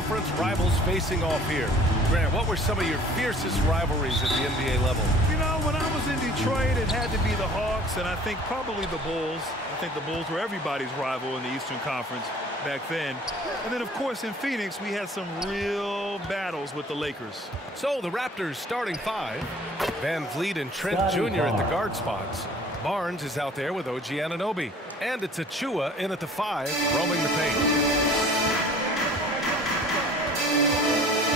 conference rivals facing off here. Grant, what were some of your fiercest rivalries at the NBA level? You know, when I was in Detroit, it had to be the Hawks, and I think probably the Bulls. I think the Bulls were everybody's rival in the Eastern Conference back then. And then, of course, in Phoenix, we had some real battles with the Lakers. So the Raptors starting five. Van Vliet and Trent Jr. at the guard spots. Barnes is out there with OG Anunoby. And it's Achua in at the 5, roaming the paint.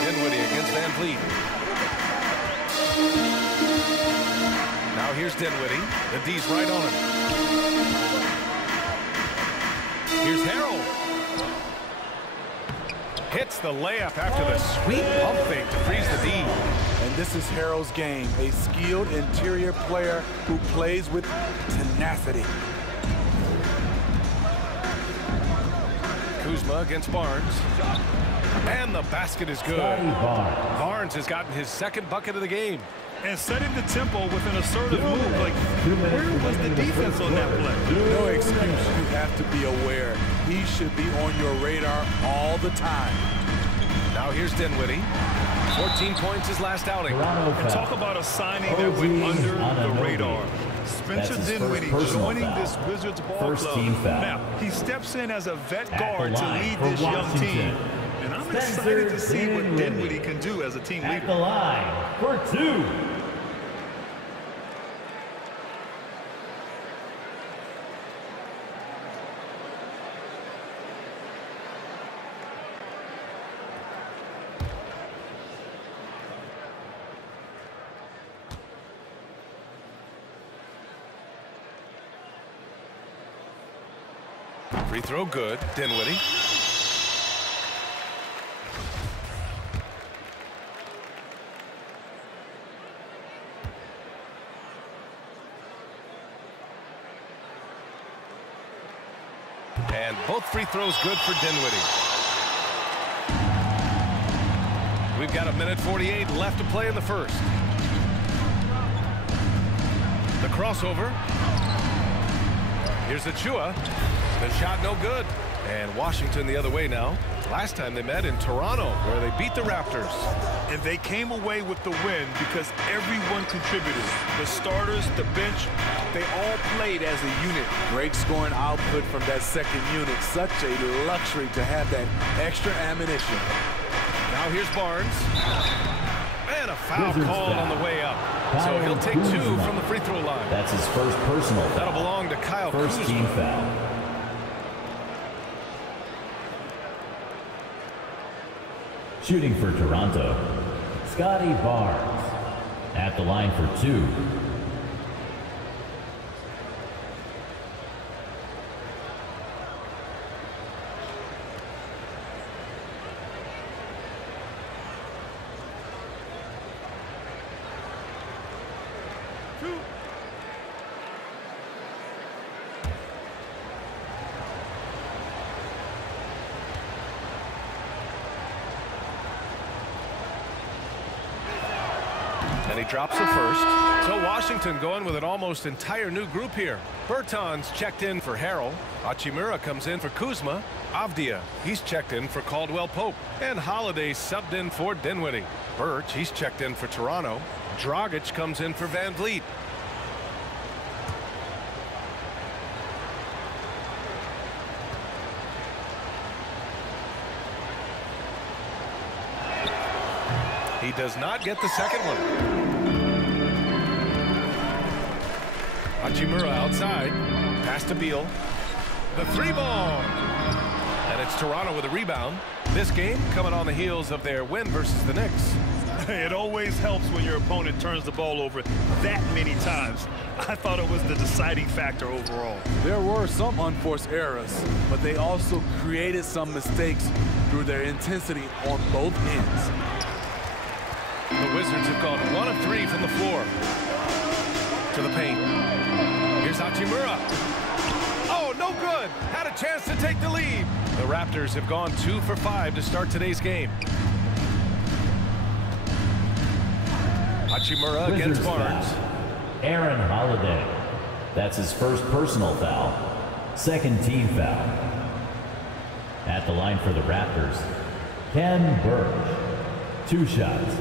Dinwiddie against Van Vliet. Now here's Dinwiddie. The D's right on him. Here's Harrell. Hits the layup after the sweet pump fake to freeze the D. And this is Harrell's game, a skilled interior player who plays with tenacity. Kuzma against Barnes. And the basket is good. Barnes has gotten his second bucket of the game. And setting the tempo with an assertive move. Like, where was the defense on that play? No excuse. You have to be aware. He should be on your radar all the time. Now here's Dinwiddie. 14 points his last outing. And talk about a signing that went under the radar. Spencer Dinwiddie joining this Wizards ball club. Now, he steps in as a vet guard to lead this young team. And I'm excited to see what Dinwiddie can do as a team leader. At the line for 2. Free throw good. Dinwiddie. And both free throws good for Dinwiddie. We've got 1:48 left to play in the first. The crossover. Here's Achua. The shot no good. And Washington the other way now. Last time they met in Toronto, where they beat the Raptors. And they came away with the win because everyone contributed. The starters, the bench, they all played as a unit. Great scoring output from that second unit. Such a luxury to have that extra ammunition. Now here's Barnes. And a foul called on the way up. So he'll take 2 from the free throw line. That's his first personal foul. That'll belong to Kyle Kuzma. First team foul. Shooting for Toronto, Scotty Barnes. At the line for 2. And he drops the first. So Washington going with an almost entire new group here. Bertans checked in for Harrell. Hachimura comes in for Kuzma. Avdia, he's checked in for Caldwell Pope. And Holiday subbed in for Dinwiddie. Birch, he's checked in for Toronto. Dragic comes in for Van Vliet. He does not get the second one. Hachimura outside. Pass to Beal. The 3-ball. And it's Toronto with a rebound. This game coming on the heels of their win versus the Knicks. It always helps when your opponent turns the ball over that many times. I thought it was the deciding factor overall. There were some unforced errors, but they also created some mistakes through their intensity on both ends. The Wizards have gone 1 of 3 from the floor. To the paint. Here's Hachimura. Oh, no good. Had a chance to take the lead. The Raptors have gone 2 for 5 to start today's game. Hachimura against Barnes. Aaron Holiday. That's his first personal foul. Second team foul. At the line for the Raptors, Ken Birch, 2 shots.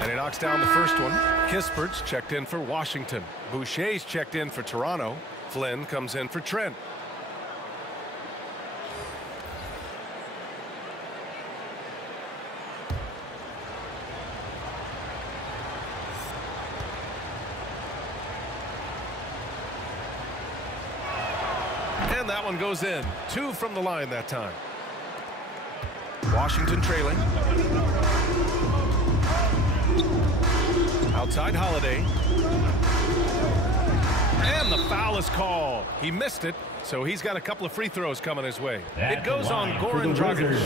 And he knocks down the first one. Kispert's checked in for Washington. Boucher's checked in for Toronto. Flynn comes in for Trent. And that one goes in. 2 from the line that time. Washington trailing. Outside Holiday. And the foul is called. He missed it, so he's got a couple of free throws coming his way. It goes on Goran Dragic.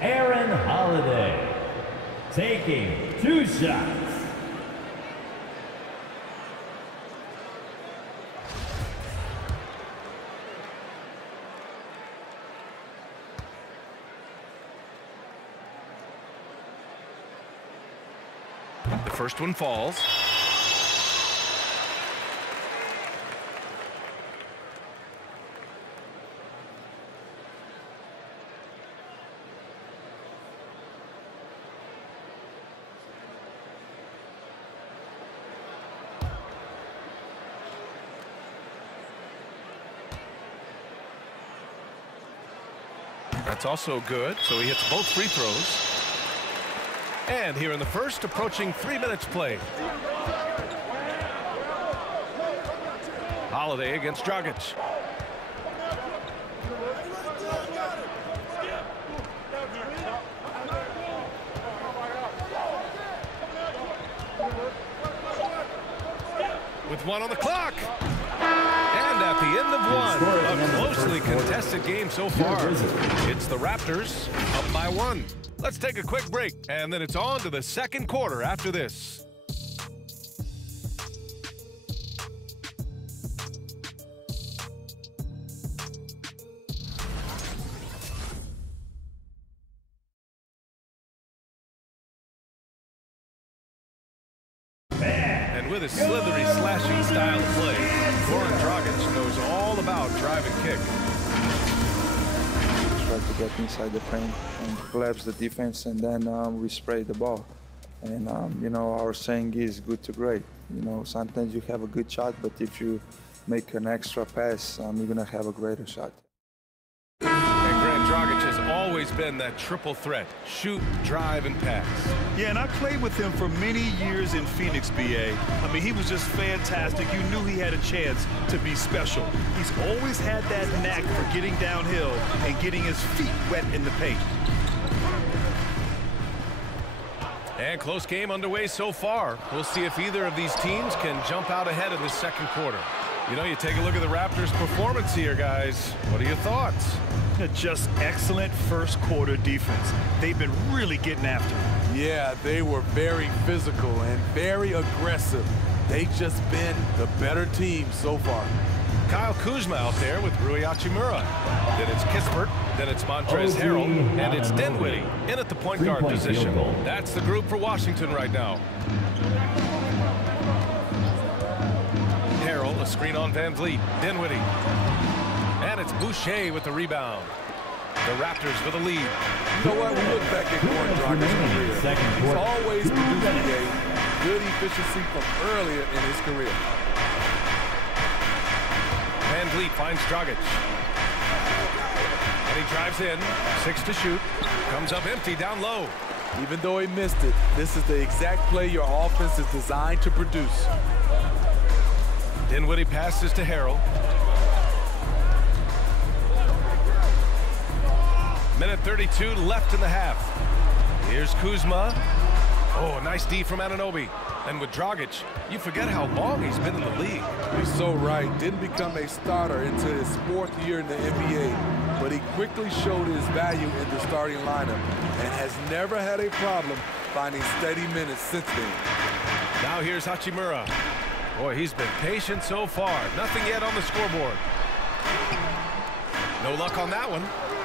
Aaron Holiday taking 2 shots. The first one falls. That's also good, so he hits both free throws. And here in the first, approaching 3 minutes played. Holiday against Dragic. With 1 on the clock. And at the end of 1, a closely contested game so far. It's the Raptors up by 1. Let's take a quick break, and then it's on to the second quarter after this. And with his slithery, slashing style of play, Goran Dragic knows all about drive and kick. Try to get inside the paint and collapse the defense, and then we spray the ball. And you know, our saying is good to great. You know, sometimes you have a good shot, but if you make an extra pass, you're gonna have a greater shot. And Goran Dragic has always been that triple threat: shoot, drive, and pass. Yeah, and I played with him for many years in Phoenix, BA. I mean, he was just fantastic. You knew he had a chance to be special. He's always had that knack for getting downhill and getting his feet wet in the paint. And close game underway so far. We'll see if either of these teams can jump out ahead in the second quarter. You know, you take a look at the Raptors' performance here, guys. What are your thoughts? Just excellent first quarter defense. They've been really getting after it. Yeah, they were very physical and very aggressive. They've just been the better team so far. Kyle Kuzma out there with Rui Hachimura. Then it's Kispert. Then it's Montrezl Harrell. And it's Dinwiddie in at the point guard position. That's the group for Washington right now. Harrell, a screen on Van Vliet. Dinwiddie. And it's Boucher with the rebound. The Raptors with a lead. You know what? We look back at Goran Dragic's career. He's always produced a game. Good efficiency from earlier in his career. Van Vliet finds Dragic. And he drives in. 6 to shoot. Comes up empty down low. Even though he missed it, this is the exact play your offense is designed to produce. Dinwiddie passes to Harrell. Minute 32 left in the half. Here's Kuzma. Oh, a nice D from Anunoby. And with Dragic, you forget how long he's been in the league. He's so right. Didn't become a starter until his 4th year in the NBA, but he quickly showed his value in the starting lineup and has never had a problem finding steady minutes since then. Now here's Hachimura. Boy, he's been patient so far. Nothing yet on the scoreboard. No luck on that one.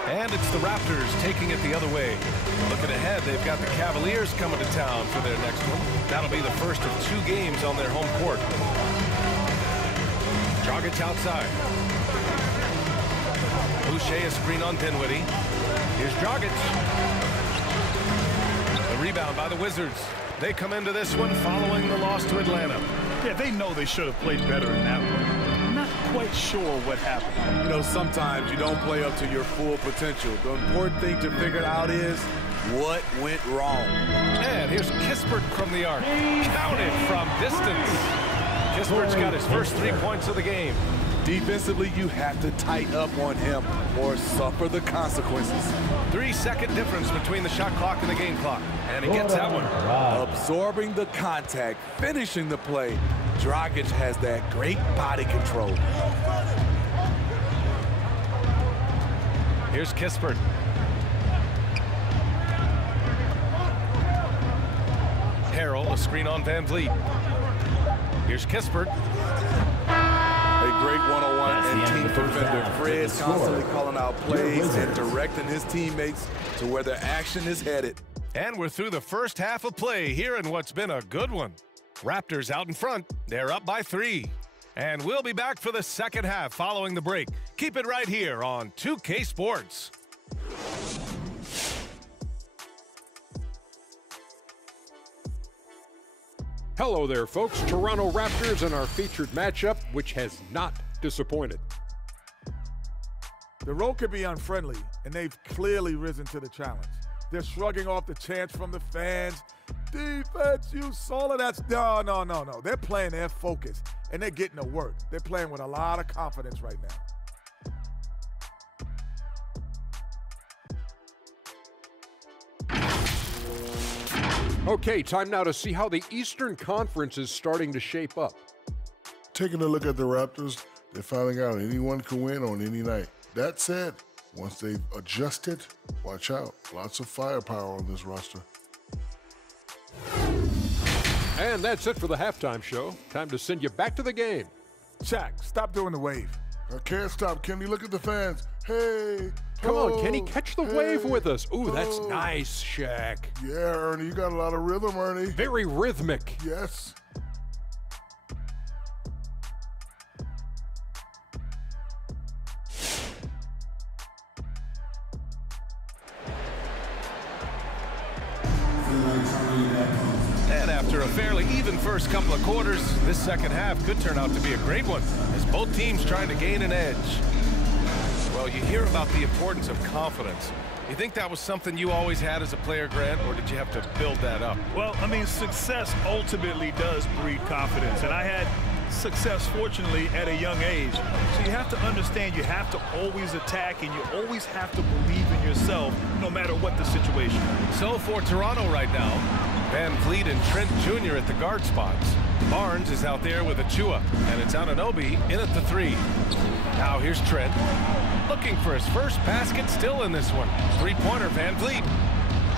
And it's the Raptors taking it the other way. Looking ahead, they've got the Cavaliers coming to town for their next one. That'll be the first of 2 games on their home court. Dragic outside. Boucher a screen on Dinwiddie. Here's Dragic. The rebound by the Wizards. They come into this one following the loss to Atlanta. Yeah, they know they should have played better in that one. Not quite sure what happened. You know, sometimes you don't play up to your full potential. The important thing to figure out is what went wrong. And here's Kispert from the arc. Counted from distance. Kispert's got his first 3 points of the game. Defensively, you have to tighten up on him or suffer the consequences. 3-second difference between the shot clock and the game clock. And he gets that one. Absorbing the contact, finishing the play. Dragic has that great body control. Here's Kispert. Harrell, a screen on Van Vliet. Here's Kispert. A great one-on-one and team defender. Fred's constantly calling out plays and directing his teammates to where their action is headed. And we're through the first half of play here in what's been a good one. Raptors out in front. They're up by 3. And we'll be back for the second half following the break. Keep it right here on 2K Sports. Hello there, folks. Toronto Raptors in our featured matchup, which has not disappointed. The road can be unfriendly, and they've clearly risen to the challenge. They're shrugging off the chants from the fans. Defense, you solid. That's no. They're playing their focus, and they're getting to work. They're playing with a lot of confidence right now. Okay, time now to see how the Eastern Conference is starting to shape up. Taking a look at the Raptors, they're finding out anyone can win on any night. That said, once they've adjusted, watch out. Lots of firepower on this roster. And that's it for the halftime show. Time to send you back to the game. Shaq, stop doing the wave. I can't stop, Kenny. Look at the fans. Hey. Come on, Kenny, catch the wave with us. Ooh, that's nice, Shaq. Yeah, Ernie, you got a lot of rhythm, Ernie. Very rhythmic. Yes. And after a fairly even first couple of quarters, this second half could turn out to be a great one, as both teams trying to gain an edge. Well, you hear about the importance of confidence. You think that was something you always had as a player, Grant, or did you have to build that up? Well, I mean, success ultimately does breed confidence, and I had success, fortunately, at a young age. So you have to understand you have to always attack, and you always have to believe in yourself, no matter what the situation. So for Toronto right now, Van Vliet and Trent Jr. at the guard spots. Barnes is out there with Achua, and it's Anunoby in at the 3. Now here's Trent, looking for his first basket, still in this one. 3-pointer, Van Vliet.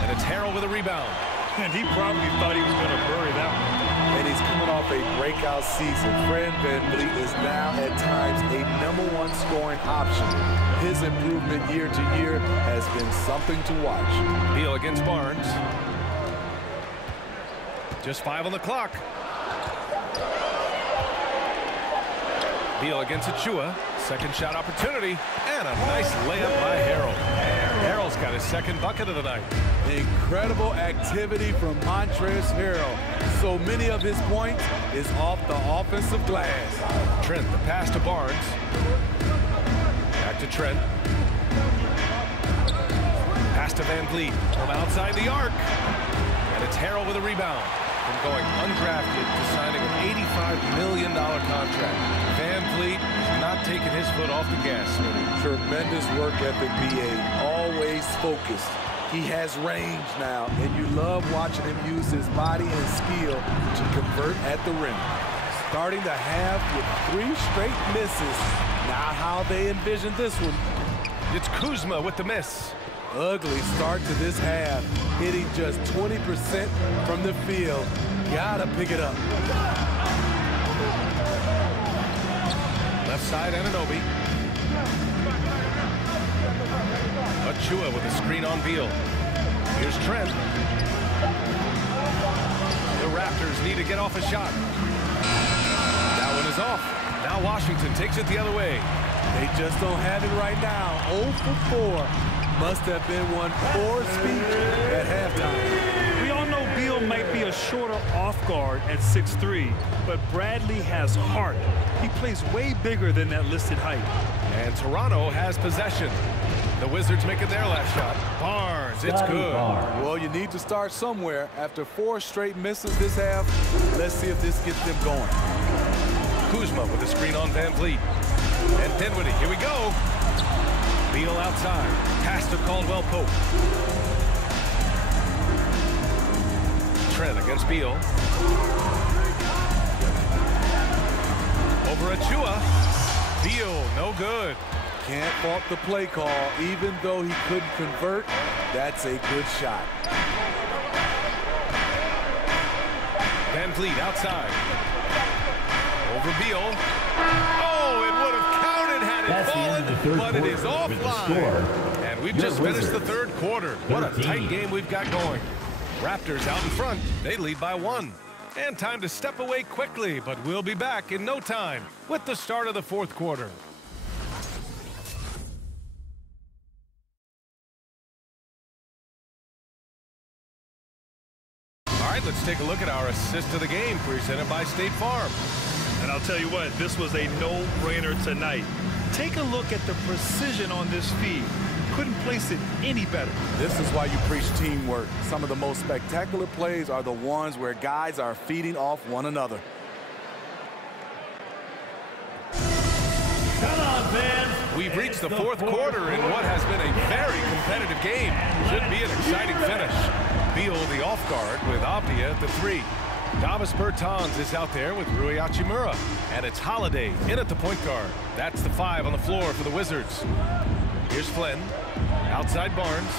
And it's Harrell with a rebound. And he probably thought he was going to bury that one. And he's coming off a breakout season. Fred VanVleet is now at times a #1 scoring option. His improvement year to year has been something to watch. Beal against Barnes. Just 5 on the clock. Beal against Achua. Second shot opportunity. And a nice layup by Harrell. Harrell's got his second bucket of the night. Incredible activity from Montrezl Harrell. So many of his points is off the offensive glass. Trent, the pass to Barnes. Back to Trent. Pass to Van Vliet from outside the arc. And it's Harrell with a rebound. From going undrafted to signing an $85 million contract. Van Vliet is not taking his foot off the gas. Tremendous work ethic, BA. Always focused. He has range now, and you love watching him use his body and skill to convert at the rim. Starting the half with 3 straight misses. Now how they envision this one. It's Kuzma with the miss. Ugly start to this half, hitting just 20% from the field. Gotta pick it up. left side, Anunoby. Achua with a screen on Beal. Here's Trent. The Raptors need to get off a shot. That one is off. Now Washington takes it the other way. They just don't have it right now. 0 for 4. Must have been one poor speech at halftime. We all know Beal might be a shorter off guard at 6'3", but Bradley has heart. He plays way bigger than that listed height. And Toronto has possession. The Wizards making their last shot. Barnes, it's good. Well, you need to start somewhere. After 4 straight misses this half, let's see if this gets them going. Kuzma with a screen on Van Vliet. And Dinwiddie, here we go. Beal outside. Pass to Caldwell Pope. Trent against Beal. Over Achua. Beal, no good. Can't fault the play call. Even though he couldn't convert, that's a good shot. Van Vliet outside. Over Beal. Oh, it would have counted had it fallen, but it is offline. And we've just finished the third quarter. What a tight game we've got going. Raptors out in front. They lead by 1. And time to step away quickly, but we'll be back in no time with the start of the fourth quarter. All right, let's take a look at our assist of the game presented by State Farm. And I'll tell you what, this was a no-brainer tonight. Take a look at the precision on this feed. Couldn't place it any better. This is why you preach teamwork. Some of the most spectacular plays are the ones where guys are feeding off one another. Come on, fans. We've reached the fourth quarter in what has been a very competitive game. Should be an exciting finish. Beal the off guard with Avdia at the 3. Davis Bertans is out there with Rui Hachimura. And it's Holiday in at the point guard. That's the 5 on the floor for the Wizards. Here's Flynn. Outside Barnes.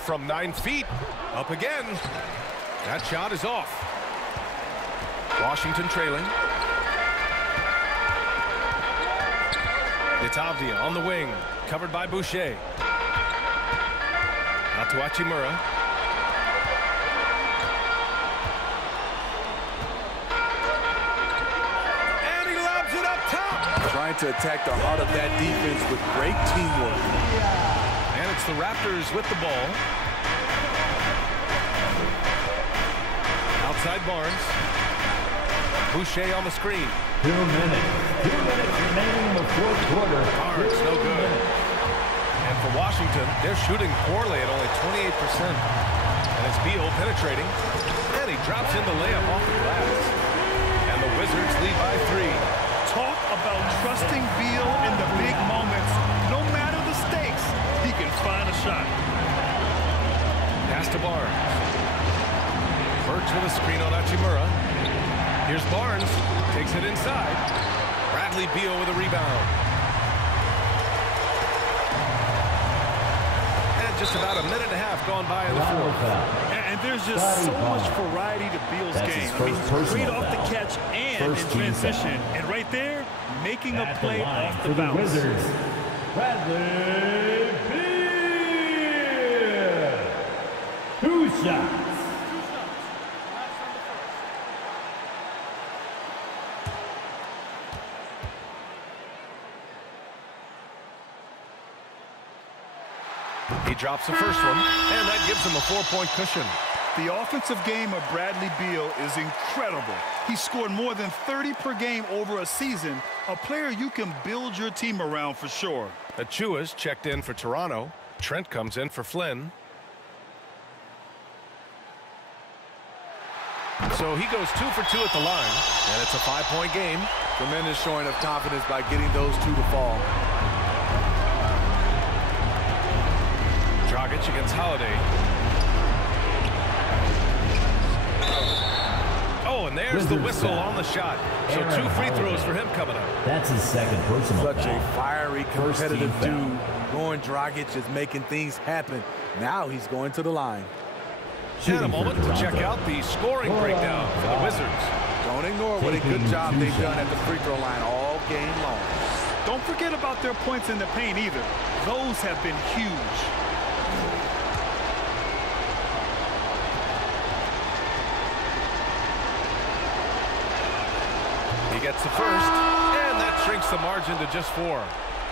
From 9 feet. Up again. That shot is off. Washington trailing. It's Avdia on the wing. Covered by Boucher. Out to Hachimura. And he lobs it up top. Trying to attack the heart of that defense with great teamwork. And it's the Raptors with the ball. Outside Barnes. Boucher on the screen. 2 minutes. 2 minutes remaining in the fourth quarter. Barnes, no good. And for Washington, they're shooting poorly at only 28%. And it's Beal penetrating. And he drops in the layup off the glass. And the Wizards lead by 3. Talk about trusting Beal in the big moments. No matter the stakes, he can find a shot. Pass to Barnes. Birch with a screen on Hachimura. Here's Barnes. Takes it inside. Bradley Beal with a rebound. And just about a minute and a half gone by in the fourth. And there's just so much variety to Beal's game. I mean, great off the catch and in transition. And right there, making a play off the bounce. Wizards, Bradley Beal. 2 shots. He drops the first one, and that gives him a 4-point cushion. The offensive game of Bradley Beal is incredible. He scored more than 30 per game over a season, a player you can build your team around for sure. Achua's checked in for Toronto. Trent comes in for Flynn. So he goes 2 for 2 at the line, and it's a 5-point game. Tremendous showing of confidence by getting those 2 to fall. Dragic against Holiday. Oh, and there's the whistle on the shot. So 2 free throws for him coming up. That's his second personal foul. Such a fiery, competitive dude. Goran Dragic is making things happen. Now he's going to the line. And a moment to check out the scoring breakdown for the Wizards. Don't ignore what a good job they've done at the free throw line all game long. Don't forget about their points in the paint either. Those have been huge. He gets the first, and that shrinks the margin to just 4.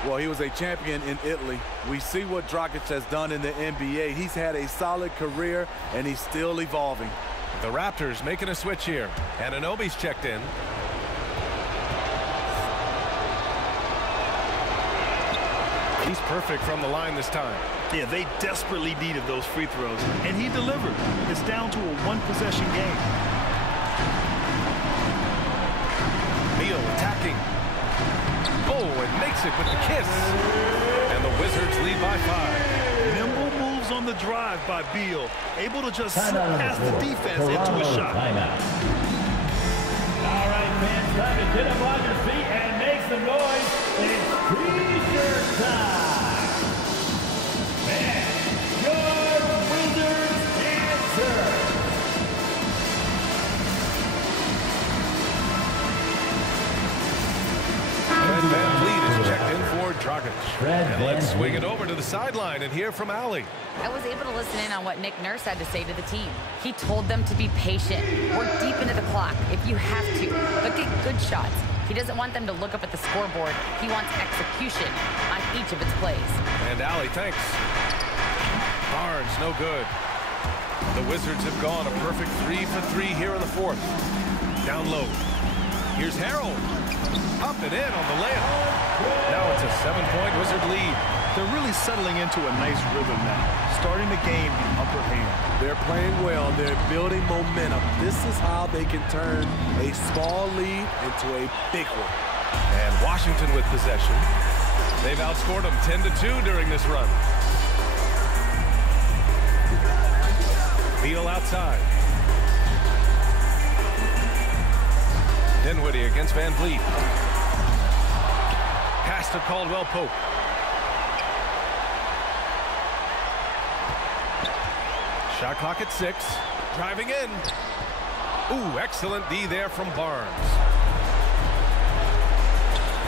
Well, he was a champion in Italy. We see what Dragic has done in the NBA. He's had a solid career, and he's still evolving. The Raptors making a switch here. Anunoby's checked in. He's perfect from the line this time. Yeah, they desperately needed those free throws, and he delivered. It's down to a one-possession game. Beal attacking. Oh, and makes it with the kiss. And the Wizards lead by 5. Nimble moves on the drive by Beal, able to just slip past the defense into a shot. Timeout. All right, fans, time to get up on your feet and make some noise. It's T-shirt time. And your Wizards answer. Van Vliet is checked in for Dragic. And let's swing it over to the sideline and hear from Allie. I was able to listen in on what Nick Nurse had to say to the team. He told them to be patient, work deep into the clock if you have to, but get good shots. He doesn't want them to look up at the scoreboard. He wants execution on each of its plays. And Allie, thanks. Barnes, no good. The Wizards have gone a perfect 3 for 3 here in the 4th. Down low. Here's Harrell. Up and in on the layup. Now it's a 7-point Wizard lead. They're really settling into a nice rhythm now, starting to gain the upper hand. They're playing well. They're building momentum. This is how they can turn a small lead into a big one. And Washington with possession. They've outscored them 10-2 during this run. Beal outside. Dinwiddie against Van Vliet. Pass to Caldwell Pope. Shot clock at 6. Driving in. Ooh, excellent D there from Barnes.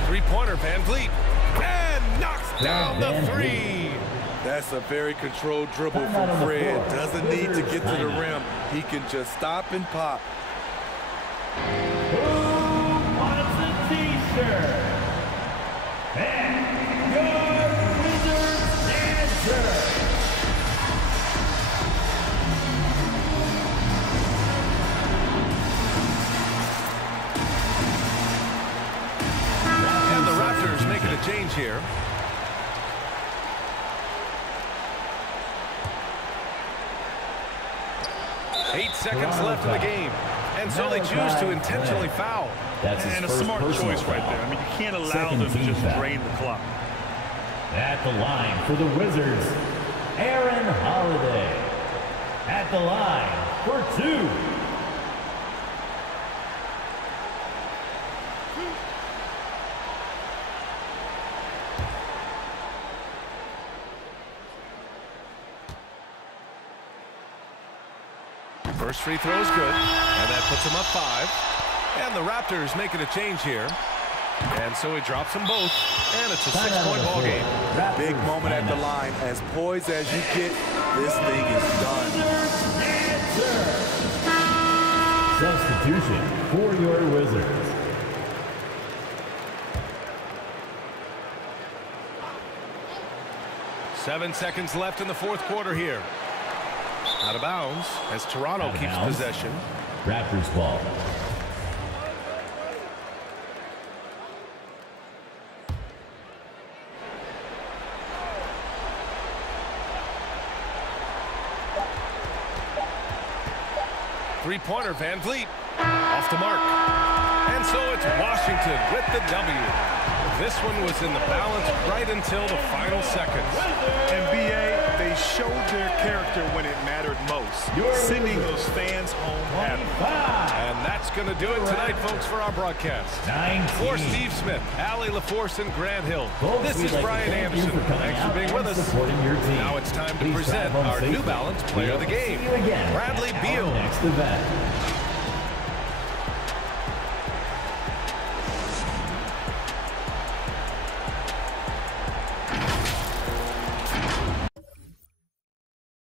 Three-pointer, Van Vliet. And knocks down the 3. That's a very controlled dribble from Fred. Doesn't need to get to the rim. He can just stop and pop. Who wants a T-shirt? And your Wizards answer. And the Raptors making a change here. Eight seconds left in the game. And so they choose to intentionally foul. That's and a smart choice right there. I mean, you can't allow them to just drain the clock. At the line for the Wizards, Aaron Holiday. At the line for 2. First free throw is good, and that puts them up 5. And the Raptors making a change here. And so he drops them both, and it's a 6-point ball game. Big moment at the line. As poised as you get, this thing is done. Substitution for your Wizards. Seven seconds left in the 4th quarter here. Out of bounds as Toronto keeps possession. Raptors ball. Three-pointer, Van Vliet. Off the mark. And so it's Washington with the W. This one was in the balance right until the final seconds. And B.A., they showed their character when it mattered most, sending those fans home happy. And that's going to do it tonight, folks, for our broadcast. For Steve Smith, Allie LaForce, and Grant Hill, this is Brian Anderson. Thanks for being with us. Now it's time to present our New Balance Player of the Game, Bradley Beal. Next event.